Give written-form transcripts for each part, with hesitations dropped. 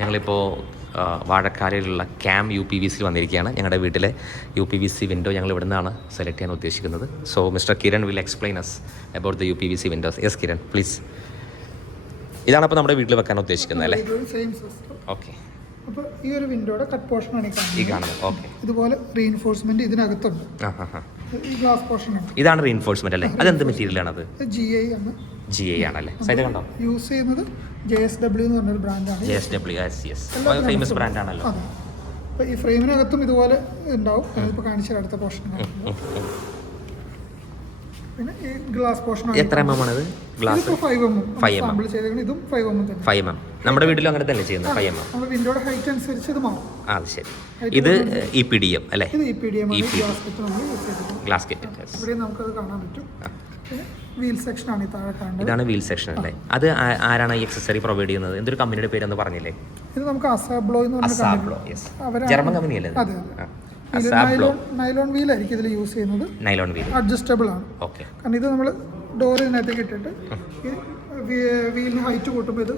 ഞങ്ങളിപ്പോൾ വാഴക്കാലയിലുള്ള CAM UPVC വന്നിരിക്കുകയാണ്. ഞങ്ങളുടെ വീട്ടിലെ UPVC വിൻഡോ ഞങ്ങൾ ഇവിടെ നിന്നാണ് സെലക്ട് ചെയ്യാൻ ഉദ്ദേശിക്കുന്നത്. So mister Kiran will explain us about the UPVC windows. Yes Kiran, please. ഇതാണ് അപ്പോൾ നമ്മുടെ വീട്ടിൽ വെക്കാൻ ഉദ്ദേശിക്കുന്നത് അല്ലേ? ഓക്കെ. അപ്പോൾ ഈ ഒരു വിൻഡോയുടെ കട്ട് പോർഷനാണ് ഈ കാണുന്നത്. ഓക്കെ. ഇതുപോലെ റീഇൻഫോഴ്സ്മെന്റ് ഇതിനകത്തുണ്ട്. ഈ ഗ്ലാസ് പോർഷൻ ഉണ്ട്. ഇതാണ് റീഇൻഫോഴ്സ്മെന്റ് അല്ലേ? അതെന്ത് മെറ്റീരിയലാണ് അത്? GI ആണ്. GI ആണല്ലേ? സൈഡ് കണ്ടോ? യൂസ് ചെയ്യുന്നത് JSW എന്ന് പറഞ്ഞൊരു ബ്രാൻഡാണ്. JSW, യെസ്, ഫേമസ് ബ്രാൻഡാണല്ലോ. അപ്പോൾ ഈ ഫ്രെയിമിനകത്തും ഇതുപോലെ ഉണ്ടാവും. ഇപ്പോൾ കാണിച്ചാൽ അടുത്ത പോർഷൻ. പിന്നെ ഈ ഗ്ലാസ് പോർഷൻ എത്ര mm ആണത്? ഗ്ലാസ് 5 mm ചെയ്തേക്കണം. ഇതും 5 mm തന്നെ. 5 mm. നമ്മുടെ വീട്ടിലും അങ്ങനെ തന്നെ ചെയ്യുന്നത് 5 mm. നമ്മുടെ വിൻഡോയുടെ ഹൈറ്റ് അനുസരിച്ച് ഇത് മാറും. അത് ശരി. ഇത് EPDM അല്ലേ? ഇത് EPDM ആണ്. ഗ്ലാസ് കിറ്റ് നമ്മൾ യൂസ് ചെയ്തിട്ടുണ്ട്. Glass kit. ഇവിടെ നമുക്കത് കാണാൻ പറ്റും. വീൽ സെക്ഷൻ ആണ് ഈ താഴെ കാണുന്നത്. ഇതാണ് വീൽ സെക്ഷൻ അല്ലേ? അത് ആരാണ് ഈ അക്സസറി പ്രൊവൈഡ് ചെയ്യുന്നത്? എന്തൊരു കമ്പനിയുടെ പേരെന്ന് പറഞ്ഞില്ലേ? ഇത് നമുക്ക് അസാബ്ലോ എന്ന് പറഞ്ഞ കമ്പനി. ജർമ്മൻ കമ്പനിയല്ലേ? അതെ. നൈലോൺ വീൽ ആയിരിക്കും ഇതിൽ യൂസ് ചെയ്യുന്നത്. നൈലോൺ വീൽ അഡ്ജസ്റ്റബിൾ ആണ്. ഓക്കെ. കാരണം ഇത് നമ്മൾ ഡോറിനകത്തേക്ക് ഇട്ടിട്ട് വീലിന് ഹൈറ്റ് കൂട്ടുമ്പോൾ ഇത്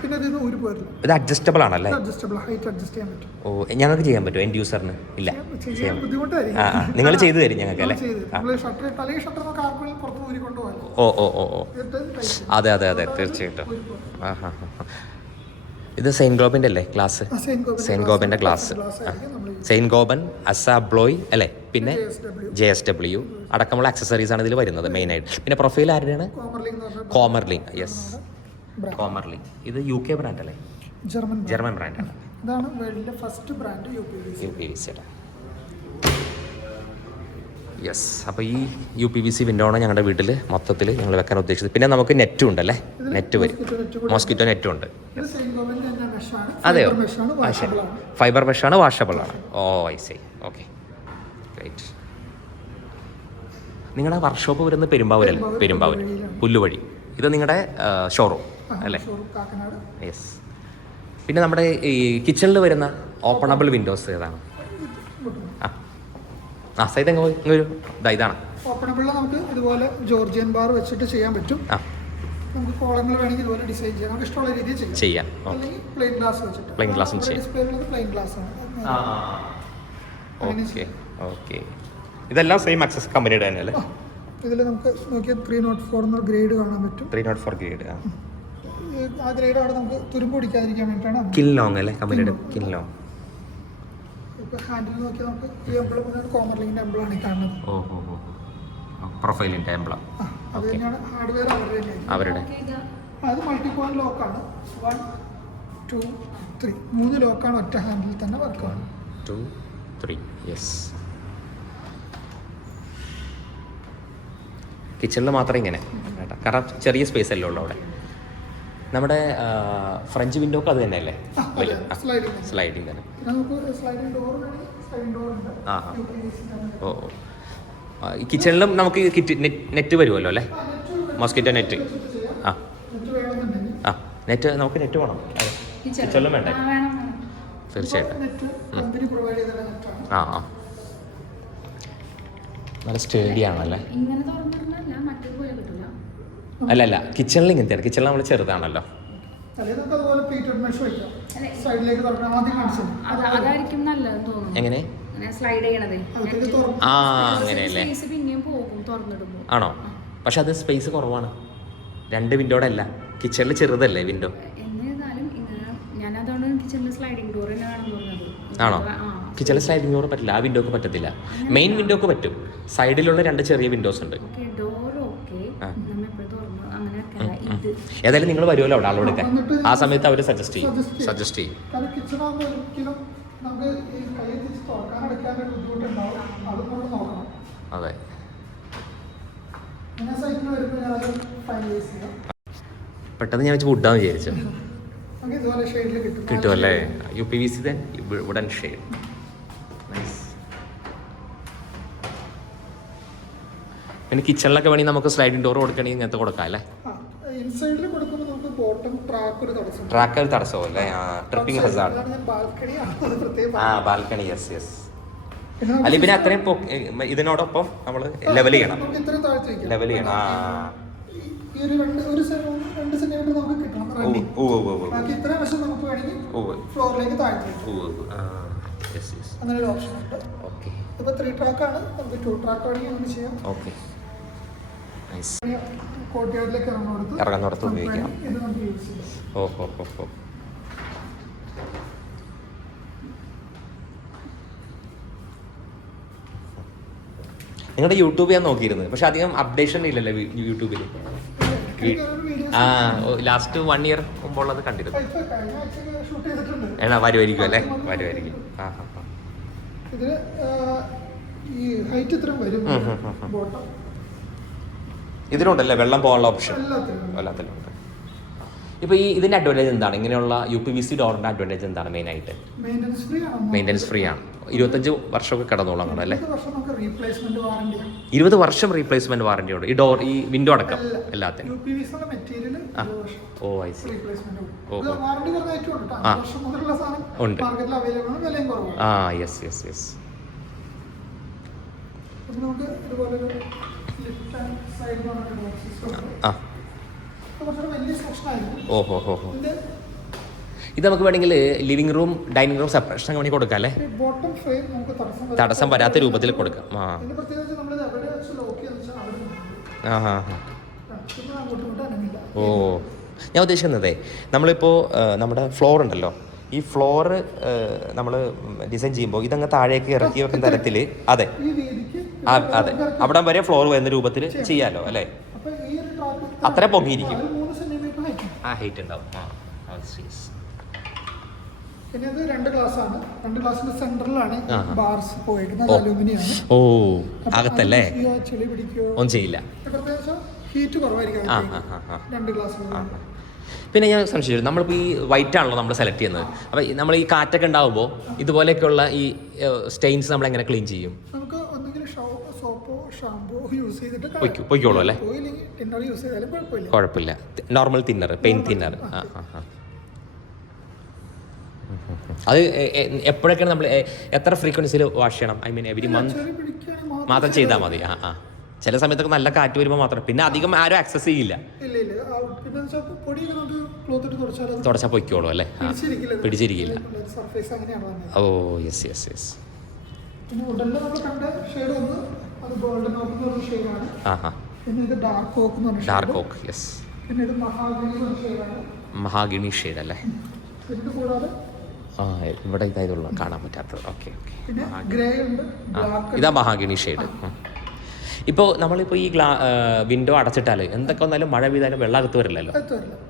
പിന്നെ ഇതിൽ നിന്ന് ഊരി പോരില്ല. ഇത് അഡ്ജസ്റ്റബിൾ ആണല്ലേ? അഡ്ജസ്റ്റബിൾ, ഹൈറ്റ് അഡ്ജസ്റ്റ് ചെയ്യാൻ പറ്റും. ഓ, ഞങ്ങൾക്ക് ചെയ്യാൻ പറ്റുമോ? എൻഡ് യൂസറിന് ഇല്ല. ചെയ്യാൻ ബുദ്ധിമുട്ടായിരിക്കും. നിങ്ങൾ ചെയ്തു തരും ഞങ്ങൾക്ക് അല്ലേ? ഓ, അതെ തീർച്ചയായിട്ടും. ഇത് സെയിന്റ് ഗോബിൻ്റെ അല്ലേ ഗ്ലാസ്? സെയിന്റ് ഗോബിൻ്റെ ഗ്ലാസ്. സെയിന്റ് ഗോബൻ, അസാബ്ലോയ് അല്ലേ? പിന്നെ JSW അടക്കമുള്ള അക്സസറീസ് ആണ് ഇതിൽ വരുന്നത് മെയിനായിട്ട്. പിന്നെ പ്രൊഫൈൽ ആരുടെയാണ്? കോമർലിങ്. യെസ്, കോമർലിങ്. ഇത് UK ബ്രാൻഡ് അല്ലേ? ജർമ്മൻ ബ്രാൻഡാണ്. ഇതാണ് വേൾഡിലെ ഫസ്റ്റ് ബ്രാൻഡ് UPVC. യെസ്. അപ്പോൾ ഈ UPVC വിൻഡോ ആണ് ഞങ്ങളുടെ വീട്ടിൽ മൊത്തത്തിൽ ഞങ്ങൾ വെക്കാൻ ഉദ്ദേശിച്ചത്. പിന്നെ നമുക്ക് നെറ്റും ഉണ്ടല്ലേ? നെറ്റ് വരും, മോസ്കിറ്റോ നെറ്റും ഉണ്ട്. അതെയോ? ഫൈബർ മെഷാണ്, വാഷബിൾ ആണ്. Oh, I see. Okay, right. നിങ്ങളുടെ വർക്ക്ഷോപ്പ് വരുന്നത് പെരുമ്പാവൂർ പുല്ലുവഴി. ഇത് നിങ്ങളുടെ ഷോറൂം അല്ലേ? യെസ്. പിന്നെ നമ്മുടെ ഈ കിച്ചണിൽ വരുന്ന ഓപ്പണബിൾ വിൻഡോസ് ഏതാണ്? സൈഡ് ഇതാണ് ഓപ്പണബിൾ. നമുക്ക് ഇതുപോലെ ജോർജിയൻ ബാർ വെച്ചിട്ട് ചെയ്യാൻ പറ്റും. നമുക്ക് കോളങ്ങൾ വേണമെങ്കിൽ ഇതുപോലെ ഡിസൈൻ ചെയ്യാം. നമുക്ക് ഇഷ്ടമുള്ള രീതിയിൽ ചെയ്യാം. അല്ലെങ്കിൽ പ്ലെയിൻ ഗ്ലാസ് വെച്ചിട്ട്. പ്ലെയിൻ ഗ്ലാസും ചെയ്യാം. ഡിസ്പ്ലേയിലുള്ളത് പ്ലെയിൻ ഗ്ലാസ് ആണ്. ഓക്കെ. ഇതെല്ലാം സെയിം ആക്സസ് കമ്പനിയുടെ തന്നെ അല്ലേ? ഇതിൽ നമുക്ക് നോക്കിയാൽ 304 എന്ന ഗ്രേഡ് കാണാൻ പറ്റും. 304 ഗ്രേഡ്. ആ ഗ്രേഡാണ് നമുക്ക് തുരുമ്പ് പിടിക്കാതിരിക്കാൻ വേണ്ടിയിട്ടാണ്. കിൻലോങ് അല്ലേ കമ്പനിയുടെ? കിൻലോങ്. ഹാൻഡിൽ നോക്കിയാൽ നമുക്ക് ഈ എംബ്ലം കോമർലിങ്ങിന്റെ എംബ്ലം ആണ് കാണുന്നത്. പ്രൊഫൈലിന്റെ എംബ്ലം. അത് തന്നെയാണ് ഹാർഡ്വെയർ അവരുടെ. അത് മൾട്ടി പോയിന്റ് ലോക്കാണ്. 1 2 3 3 ലോക്കാണ് ഒറ്റ ഹാൻഡിൽ തന്നെ വർക്ക് ആണ്. 2 3. യെസ്. കിച്ചണിൽ മാത്രം ഇങ്ങനെ കേട്ടോ, കാരണം ചെറിയ സ്പേസ് അല്ലേ ഉള്ളൂ അവിടെ. നമ്മുടെ ഫ്രഞ്ച് വിൻഡോക്ക് അത് തന്നെ അല്ലേ? സ്ലൈഡിങ് തന്നെ. ഓ, ഈ കിച്ചണിലും നമുക്ക് നെറ്റ് വരുമല്ലോ അല്ലേ? Mosquito net. നെറ്റ് നമുക്ക് നെറ്റ് വേണം. കിച്ചണിലും വേണ്ടേ? തീർച്ചയായിട്ടും. നല്ല സ്റ്റേഡി ആണല്ലേ? അല്ല, കിച്ചണിൽ ഇങ്ങനത്തെയാണ്. കിച്ചണിൽ നമ്മൾ ചെറുതാണല്ലോ. എങ്ങനെ? അങ്ങനെയല്ലേ? ആണോ? പക്ഷെ അത് സ്പേസ് കുറവാണ്. 2 വിൻഡോയുടെ അല്ല, കിച്ചണിൽ ചെറുതല്ലേ വിൻഡോ? ആണോ? കിച്ചണിൽ സ്ലൈഡിംഗ് ഡോർ പറ്റില്ല. ആ വിൻഡോക്ക് പറ്റത്തില്ല. മെയിൻ വിൻഡോക്ക് പറ്റും. സൈഡിലുള്ള 2 ചെറിയ വിൻഡോസ് ഉണ്ട്. ഏതായാലും നിങ്ങൾ വരുമല്ലോ അവിടെ ആളോട് എടുക്കാൻ. ആ സമയത്ത് അവർ സജസ്റ്റ് ചെയ്യും. അതെ. പെട്ടെന്ന് ഞാൻ വെച്ച് വുഡാന്ന് വിചാരിച്ചു. കിട്ടുമല്ലേ? UPVC wooden shade. പിന്നെ കിച്ചണിലൊക്കെ വേണമെങ്കിൽ നമുക്ക് സ്ലൈഡിംഗ് ഡോർ കൊടുക്കണമെങ്കിൽ ഇങ്ങനത്തെ കൊടുക്കാം അല്ലേ? ട്രാക്ക് ഒരു തടസ്സമോ അല്ലേ? Tripping Hazard. ബാൽക്കണി. യെസ്. അല്ലെ പിന്നെ അത്രയും ഇതിനോടൊപ്പം നമ്മൾ ലെവൽ ചെയ്യണം. ഫ്ലോറിലേക്ക് താഴ്ത്തേക്ക് അങ്ങനെ ഒരു ഓപ്ഷൻ ഉണ്ട്. ഇപ്പോൾ 3 ട്രാക്കാണ്, നമുക്ക് 2 ട്രാക്ക് വേണമെങ്കിൽ അങ്ങനെ ചെയ്യാം. കോർട്ട്യാർഡിലേക്ക് ഇറങ്ങുന്നിടത്ത് ഉപയോഗിക്കാം. ഇത് നമുക്ക് യൂസ് ചെയ്യാം. ഓ നിങ്ങളുടെ യൂട്യൂബ് ഞാൻ നോക്കിയിരുന്നത്, പക്ഷെ അധികം അപ്ഡേഷൻ ഇല്ലല്ലോ യൂട്യൂബിൽ. ലാസ്റ്റ് 1 ഇയർ മുമ്പുള്ളത് കണ്ടിരുന്നു. വരുമായിരിക്കും അല്ലേ? വരുമായിരിക്കും. ഇതിന് ഈ ഹൈറ്റ് ഇത്രയും വരും. ബോട്ടം ഇതിലുണ്ടല്ലേ വെള്ളം പോകാനുള്ള ഓപ്ഷൻ എല്ലാത്തിലുണ്ട്. ഇപ്പോൾ ഈ ഇതിൻ്റെ അഡ്വാൻറ്റേജ് എന്താണ്? ഇങ്ങനെയുള്ള UPVC ഡോറിൻ്റെ അഡ്വാൻറ്റേജ് എന്താണ്? മെയിനായിട്ട് മെയിൻ്റനൻസ് ഫ്രീ ആണ്. 25 വർഷമൊക്കെ കിടന്നോളാം അല്ലേ? 20 വർഷം റീപ്ലേസ്മെന്റ് വാറണ്ടി ഉണ്ട് ഈ ഡോർ, ഈ വിൻഡോ അടക്കം എല്ലാത്തിനും. ഓ ഐ സി. ഉണ്ട്. യെസ്. ഓഹോ. ഇത് നമുക്ക് വേണമെങ്കിൽ living room dining room separation വേണമെങ്കിൽ കൊടുക്കാം അല്ലേ? തടസ്സം വരാത്ത രൂപത്തിൽ കൊടുക്കാം. ഓ ഞാൻ ഉദ്ദേശിക്കുന്നതേ, നമ്മളിപ്പോൾ നമ്മുടെ ഫ്ലോർ ഉണ്ടല്ലോ, ഈ ഫ്ലോറ് നമ്മൾ ഡിസൈൻ ചെയ്യുമ്പോൾ ഇതങ്ങ് താഴേക്ക് ഇറക്കി വെക്കുന്ന തരത്തിൽ, അതെ അവിടെ വരെ ഫ്ലോർ വരുന്ന രൂപത്തിൽ ചെയ്യാമല്ലോ അല്ലേ? അത്ര പൊങ്ങിയിരിക്കും. ഹൈറ്റ് ഉണ്ടാവും. പിന്നെ ഇത് 2 ഗ്ലാസ്സാണ്. 2 ഗ്ലാസിന്റെ സെന്ററിലാണ് ബാർസ് പോയിരിക്കുന്നത്. അലൂമിനിയം ആണ്. ഓ അകത്തല്ലേ? ചെളി പിടിക്കുകയോ ഒന്നും ചെയ്യില്ല. പ്രത്യേകിച്ച് ഹീറ്റ് കുറവായിരിക്കും 2 ഗ്ലാസ്. പിന്നെ ഞാൻ സംശയിച്ചു, നമ്മളിപ്പോൾ ഈ വൈറ്റ് ആണല്ലോ നമ്മൾ സെലക്ട് ചെയ്യുന്നത്, അപ്പോൾ നമ്മൾ ഈ കാറ്റൊക്കെ ഉണ്ടാകുമ്പോൾ ഇതുപോലെയൊക്കെയുള്ള ഈ സ്റ്റെയിൻസ് നമ്മൾ എങ്ങനെ ക്ലീൻ ചെയ്യും? നമുക്ക് ഒന്നെങ്കിലും സോപ്പോ ഷാമ്പോ യൂസ് ചെയ്തിട്ട് പൊയ്ക്കോളൂ അല്ലേ? ടിന്നർ യൂസ് ചെയ്താലും കുഴപ്പമില്ല. Normal thinner, paint thinner. അത് എപ്പോഴൊക്കെയാണ് നമ്മൾ എത്ര ഫ്രീക്വൻസിയിൽ വാഷ് ചെയ്യണം? ഐ മീൻ എവരി മന്ത് മാത്രം ചെയ്താൽ മതി? ചില സമയത്തൊക്കെ നല്ല കാറ്റ് വരുമ്പോൾ മാത്രം, പിന്നെ അധികം ആരും ആക്സസ് ചെയ്യില്ല. തുടച്ചാൽ പൊയ്ക്കോളൂ അല്ലേ? പിടിച്ചിരിക്കില്ല. ഓ yes. Dark oak. Yes. Mahogany shade അല്ലേ? ഇവിടെ ഇതായതുള്ള കാണാൻ പറ്റാത്തത്. ഓക്കെ. ഇതാ മഹാഗിണി ഷെയ്ഡ്. ഇപ്പോൾ നമ്മളിപ്പോൾ ഈ വിൻഡോ അടച്ചിട്ടാൽ എന്തൊക്കെ വന്നാലും മഴ പെയ്താലും വെള്ളം അകത്ത് വരില്ലല്ലോ.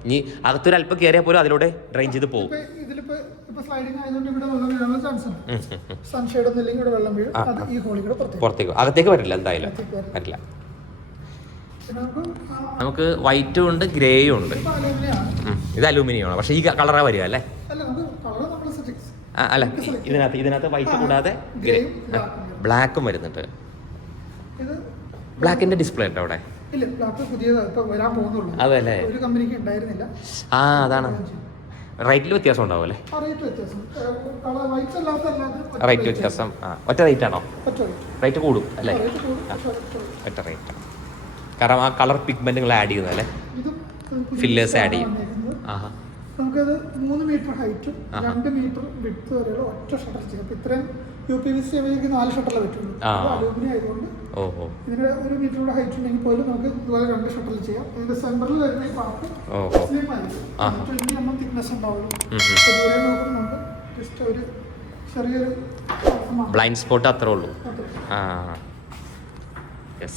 ഇനി അകത്തൊരു അല്പം കയറിയാൽ പോലും അതിലൂടെ ഡ്രെയിൻ ചെയ്ത് പോകും. പുറത്തേക്ക് അകത്തേക്ക് വരില്ല, എന്തായാലും വരില്ല. നമുക്ക് വൈറ്റും ഉണ്ട് ഗ്രേയും ഉണ്ട്. ഇത് അലൂമിനിയം ആണ്, പക്ഷേ ഈ കളറാ വരിക അല്ലേ? അല്ല, ഇതിനകത്ത് വൈറ്റ് കൂടാതെ ബ്ലാക്കും വരുന്നുണ്ട്. ബ്ലാക്കിന്റെ ഡിസ്പ്ലേ ഉണ്ടോ അവിടെ? അതല്ലേ? അതാണ്. റേറ്റിൽ വ്യത്യാസം ഉണ്ടാവും അല്ലേ? റേറ്റ് വ്യത്യാസം. ഒറ്റ റേറ്റ് ആണോ? റേറ്റ് കൂടും അല്ലേ? ഒറ്റ റേറ്റ്. കാരണം ആ കളർ പിഗ്മെന്റുകൾ ആഡ് ചെയ്യുന്നത് അല്ലേ? ഫില്ലേഴ്സ് ആഡ് ചെയ്യും. നമുക്കത് 3 മീറ്റർ ഹൈറ്റും 2 മീറ്റർ വിഡ്ത്ത് വരെയുള്ള ഒറ്റ ഷട്ടർ ചെയ്യാം. ഇപ്പം ഇത്രയും UPVC 4 ഷട്ടറിൽ പറ്റുള്ളൂ. അലൂമിനിയം ആയതുകൊണ്ട് ഇതിന് 1 മീറ്ററുടെ ഹൈറ്റ് ഉണ്ടെങ്കിൽ പോലും നമുക്ക് ഇതുപോലെ 2 ഷട്ടറിൽ ചെയ്യാം. ഇതിന്റെ സെന്ററിൽ വരുന്ന ഈ പാർട്ട് സ്ലിം ആയിരിക്കും. 20 mm തിക്നെസ് ഉണ്ടാവുള്ളൂ. ദൂരെ നോക്കുമ്പോൾ നമുക്ക് ജസ്റ്റ് ഒരു ചെറിയൊരു ബ്ലൈൻഡ് സ്പോട്ട് അത്രേ ഉള്ളൂ.